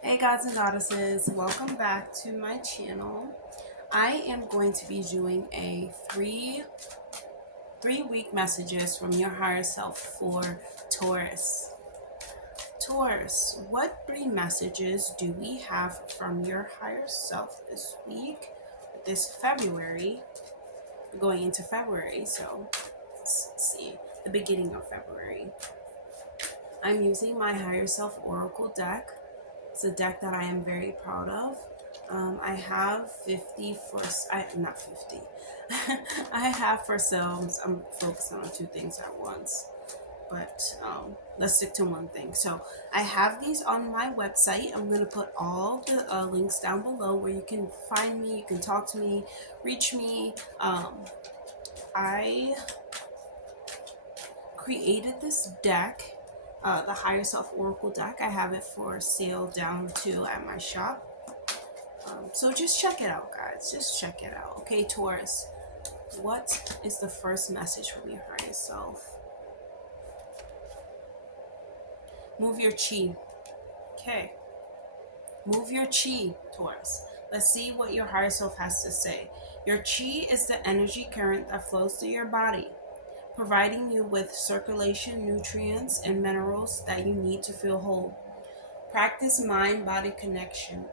Hey gods and goddesses, welcome back to my channel. I am going to be doing a three-week messages from your higher self for Taurus. Taurus, what three messages do we have from your higher self this week, this February, going into February? So let's see, the beginning of February. I'm using my higher self oracle deck. It's a deck that I am very proud of. I have 50 for, not 50. I have for sales, I'm focusing on two things at once, but let's stick to one thing. So I have these on my website. I'm going to put all the links down below where you can find me, you can talk to me, reach me. I created this deck, the Higher Self Oracle deck. I have it for sale down to at my shop. So just check it out, guys. Just check it out. Okay, Taurus, what is the first message from your higher self? Move your chi. Okay. Move your chi, Taurus. Let's see what your higher self has to say. Your chi is the energy current that flows through your body, providing you with circulation, nutrients, and minerals that you need to feel whole. Practice mind-body connection.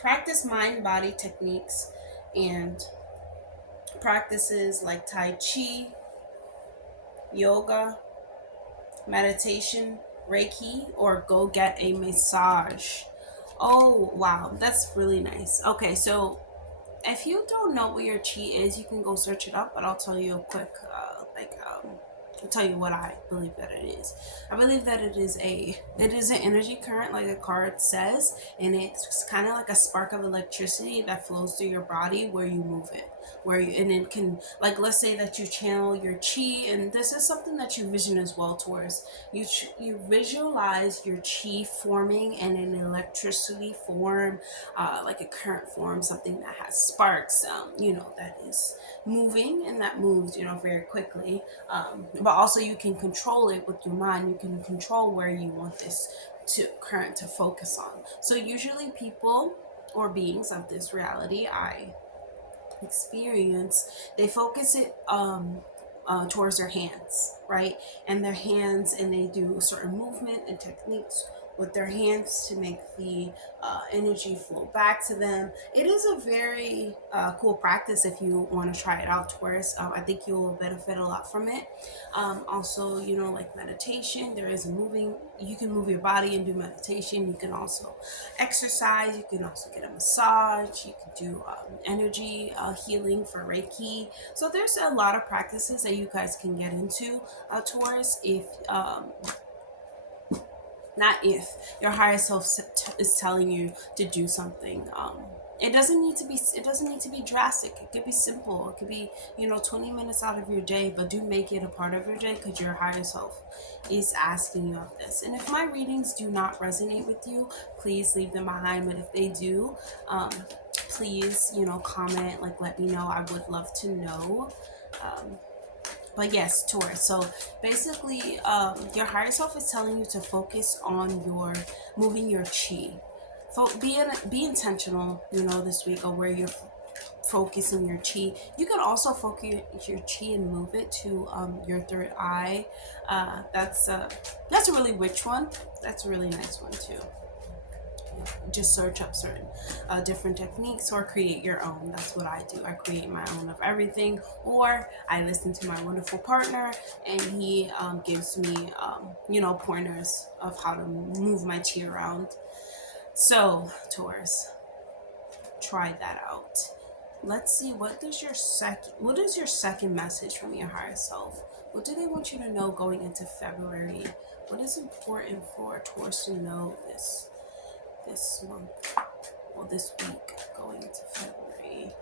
Practice mind-body techniques and practices like Tai Chi, yoga, meditation, Reiki, or go get a massage. Oh, wow, that's really nice. Okay, so if you don't know what your chi is, you can go search it up, but I'll tell you a quick, I'll tell you what I believe that it is. I believe that it is an energy current, like the card says, and it's kind of like a spark of electricity that flows through your body where you move it, and it can, like, let's say that you channel your chi, and this is something that you vision as well, Taurus. You visualize your chi forming in an electricity form, like a current form, something that has sparks, that is moving and that moves, very quickly. But also you can control it with your mind. You can control where you want this current to focus on. So usually people or beings of this reality I experience, they focus it towards their hands, right? And their hands, and they do certain movement and techniques with their hands to make the energy flow back to them. It is a very cool practice if you want to try it out, Taurus. I think you will benefit a lot from it. Also, like meditation, there is you can move your body and do meditation. You can also exercise. You can also get a massage. You can do energy healing for Reiki. So there's a lot of practices that you guys can get into, Taurus, if not if your higher self is telling you to do something. It doesn't need to be drastic. It could be simple. It could be 20 minutes out of your day, but do make it a part of your day, because your higher self is asking you of this. And if my readings do not resonate with you, please leave them behind. But if they do, please comment, like, let me know. I would love to know. But yes, Taurus. So basically, your higher self is telling you to focus on your moving your chi. Be intentional, this week, or where you're focusing your chi. You can also focus your chi and move it to your third eye. That's a really rich one. That's a really nice one too. Just search up certain different techniques or create your own. That's what I do. I create my own of everything, or I listen to my wonderful partner and he gives me pointers of how to move my chi around. So Taurus, try that out. Let's see, what is your second message from your higher self? What do they want you to know going into February? What is important for Taurus to know this month, or this week going into February?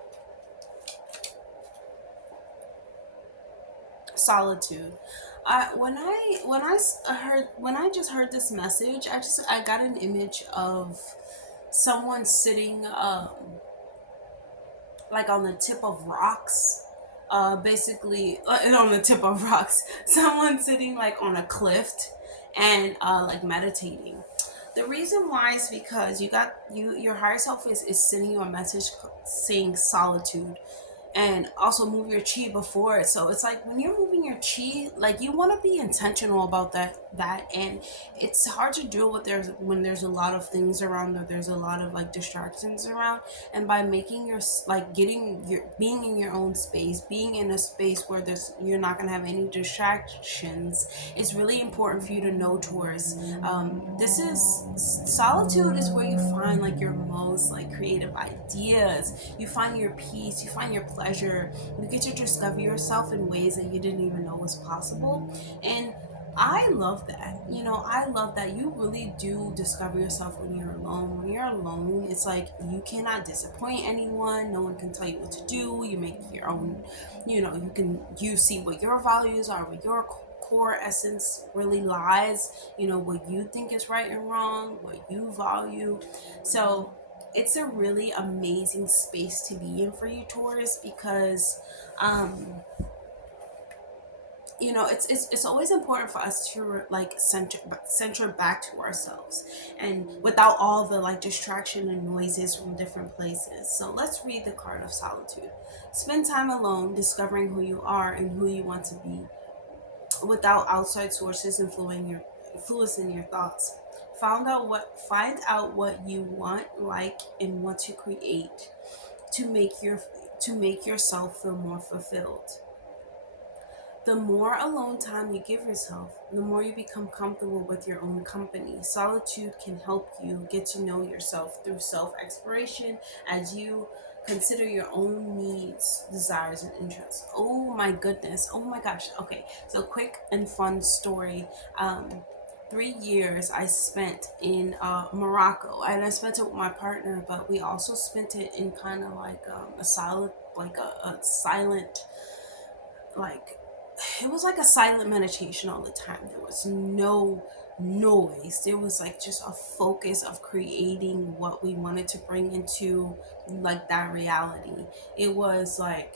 Solitude. When I just heard this message, I got an image of someone sitting like on the tip of rocks, basically on the tip of rocks. Someone sitting like on a cliff and like meditating. The reason why is because your higher self is sending you a message saying solitude, and also move your chi before it. So it's like when you're moving your chi, like you want to be intentional about that, and it's hard to do with there's when there's a lot of things around, or there's a lot of like distractions around. And by making your like getting your being in your own space, being in a space where there's you're not going to have any distractions, it's really important for you to know, Taurus. This is solitude is where you find like your most like creative ideas. You find your peace, you find your pleasure, you get to discover yourself in ways that you didn't even know was possible. And I love that. I love that you really do discover yourself when you're alone. When you're alone, it's like you cannot disappoint anyone. No one can tell you what to do. You make your own, you see what your values are, what your core essence really lies, what you think is right and wrong, what you value. So it's a really amazing space to be in for you, Taurus, because it's always important for us to like center back to ourselves, and without all the like distraction and noises from different places. So let's read the card of solitude. Spend time alone discovering who you are and who you want to be, without outside sources influencing your thoughts. Find out what you want, like, and want to create to make yourself feel more fulfilled. The more alone time you give yourself, the more you become comfortable with your own company. Solitude can help you get to know yourself through self exploration, as you consider your own needs, desires, and interests. Oh my goodness. Oh my gosh. Okay, so quick and fun story. 3 years I spent in Morocco, and I spent it with my partner, but we also spent it in kind of like a silent, like, it was like a silent meditation all the time. There was no noise. There was like just a focus of creating what we wanted to bring into like that reality. It was like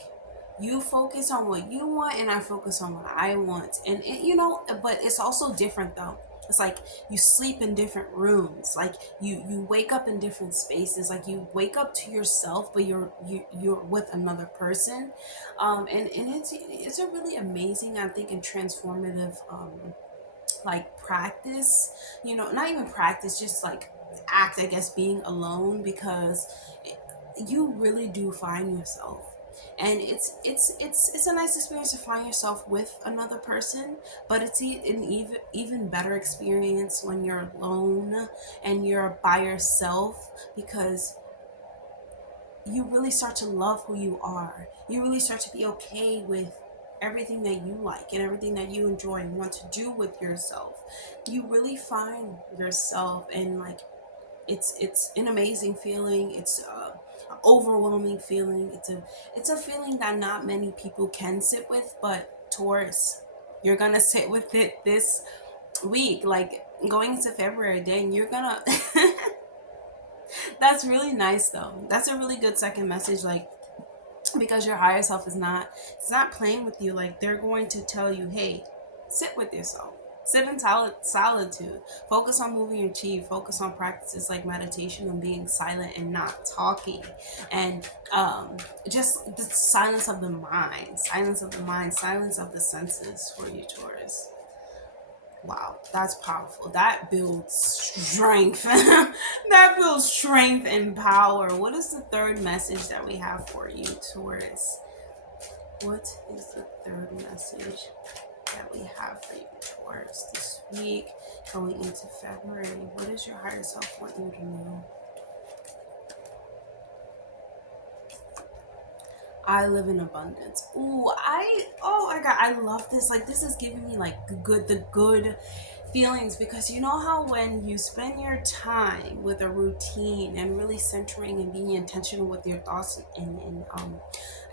you focus on what you want and I focus on what I want. And but it's also different though. It's like you sleep in different rooms. Like you wake up in different spaces. Like you wake up to yourself, but you're with another person. And it's a really amazing, I think, and transformative like practice. Not even practice, just like act, I guess, being alone, because you really do find yourself. And it's a nice experience to find yourself with another person, but it's an even better experience when you're alone and you're by yourself, because you really start to love who you are. You really start to be okay with everything that you like and everything that you enjoy and want to do with yourself. You really find yourself, and like it's an amazing feeling. It's an overwhelming feeling. It's a feeling that not many people can sit with, but Taurus, you're gonna sit with it this week, like going into February. Dang, you're gonna that's really nice though. That's a really good second message, like, because your higher self it's not playing with you. Like, they're going to tell you, hey, sit with yourself. Sit in solitude. Focus on moving your chi. Focus on practices like meditation and being silent and not talking. And just the silence of the mind. Silence of the mind. Silence of the senses for you, Taurus. Wow, that's powerful. That builds strength. That builds strength and power. What is the third message that we have for you, Taurus? What is the third message that we have for you, Taurus, this week going into February? What does your higher self want you to know? I live in abundance. Oh my God, I love this. Like, this is giving me like the good feelings, because you know how when you spend your time with a routine and really centering and being intentional with your thoughts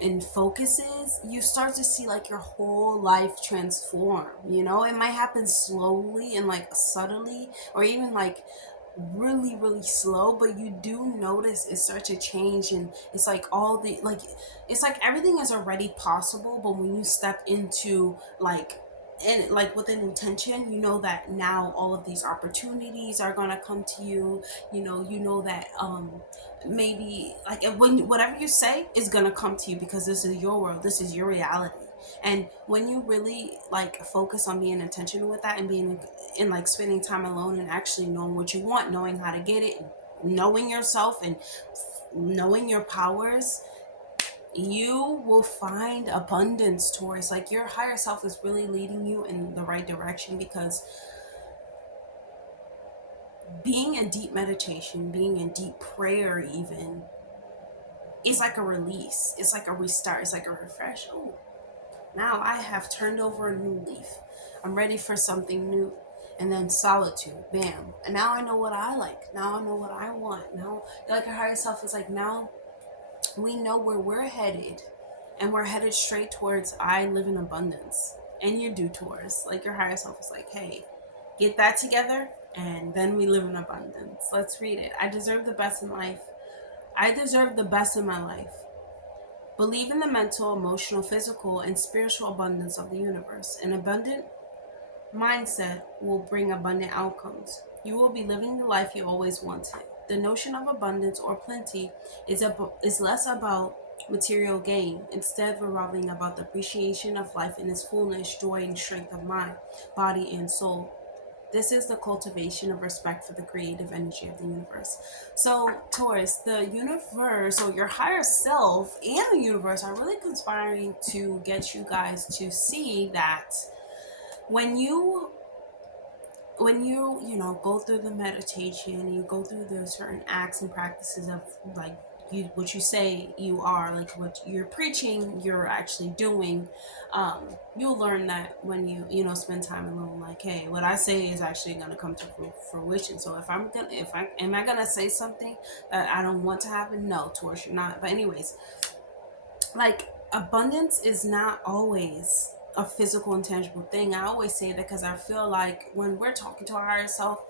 and focuses, you start to see like your whole life transform. It might happen slowly and like subtly, or even like really really slow, but you do notice it starts to change. And it's like it's like everything is already possible, but when you step into like and like with an intention, you know that now all of these opportunities are gonna come to you. You know that maybe like when whatever you say is gonna come to you, because this is your world, this is your reality. And when you really like focus on being intentional with that, and being and like spending time alone and actually knowing what you want, knowing how to get it, knowing yourself and knowing your powers, you will find abundance, Taurus. Like your higher self is really leading you in the right direction, because being in deep meditation, being in deep prayer, even, is like a release. It's like a restart. It's like a refresh. Oh, now I have turned over a new leaf. I'm ready for something new. And then solitude, bam. And now I know what I like. Now I know what I want. Now, like your higher self is like, now we know where we're headed, and we're headed straight towards I live in abundance. And you do, Taurus. Like your higher self is like, hey, get that together, and then we live in abundance. Let's read it. I deserve the best in life. I deserve the best in my life. Believe in the mental, emotional, physical, and spiritual abundance of the universe. An abundant mindset will bring abundant outcomes. You will be living the life you always wanted. The notion of abundance or plenty is less about material gain, instead revolving about the appreciation of life in its fullness, joy, and strength of mind, body, and soul. This is the cultivation of respect for the creative energy of the universe. So, Taurus, the universe, or your higher self and the universe, are really conspiring to get you guys to see that when you go through the meditation, you go through the certain acts and practices of like what you say you are, like what you're preaching, you're actually doing. You'll learn that when you spend time alone. Like, hey, what I say is actually going to come to fruition. So if I am I gonna say something that I don't want to happen? No, Taurus, you're not. But anyways, like abundance is not always a physical and tangible thing. I always say that because I feel like when we're talking to our higher self,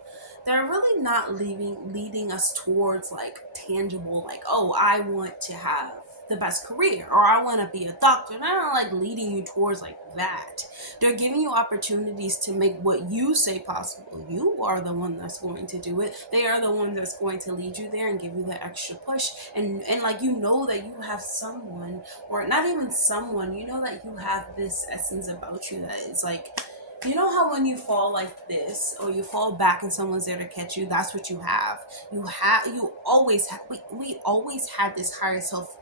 they're really not leading us towards like tangible, like, oh, I want to have the best career, or I want to be a doctor. They're not like leading you towards like that. They're giving you opportunities to make what you say possible. You are the one that's going to do it. They are the one that's going to lead you there and give you the extra push. And like, you know that you have someone, or not even someone, you know that you have this essence about you that is like, you know how when you fall like this, or you fall back and someone's there to catch you, that's what you have. You always have, we always have this higher self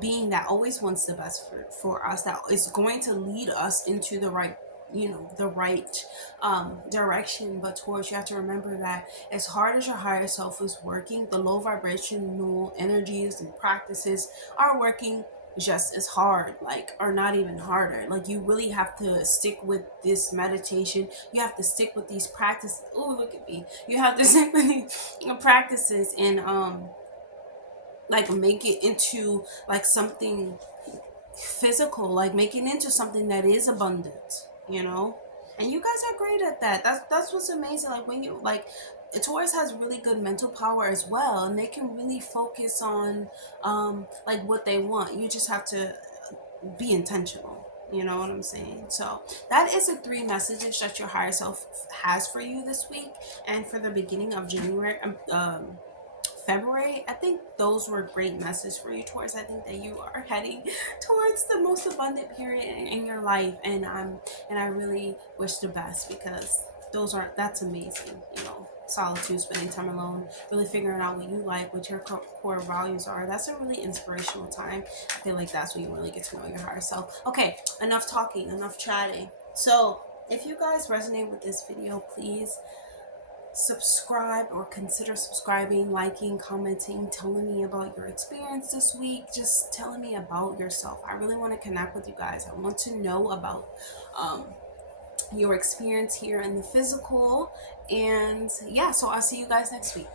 being that always wants the best for us, that is going to lead us into the right, the right direction. But towards, you have to remember that as hard as your higher self is working, the low vibrational energies and practices are working just as hard, like, or not even harder. Like, you really have to stick with this meditation. You have to stick with these practices. Oh, look at me. You have to stick with these practices, and like make it into like something physical, like make it into something that is abundant, and you guys are great at that. That's what's amazing. Like, when you like, Taurus has really good mental power as well, and they can really focus on like what they want. You just have to be intentional. You know what I'm saying? So that is the 3 messages that your higher self has for you this week, and for the beginning of January, February. I think those were great messages for you, Taurus. I think that you are heading towards the most abundant period in your life, and I really wish the best, because that's amazing. Solitude, spending time alone, really figuring out what you like, what your core values are. That's a really inspirational time. I feel like that's when you really get to know your higher self. Okay, enough talking, enough chatting. So if you guys resonate with this video, please subscribe, or consider subscribing, liking, commenting, telling me about your experience this week, just telling me about yourself. I really want to connect with you guys. I want to know about your experience here in the physical. And yeah, so I'll see you guys next week.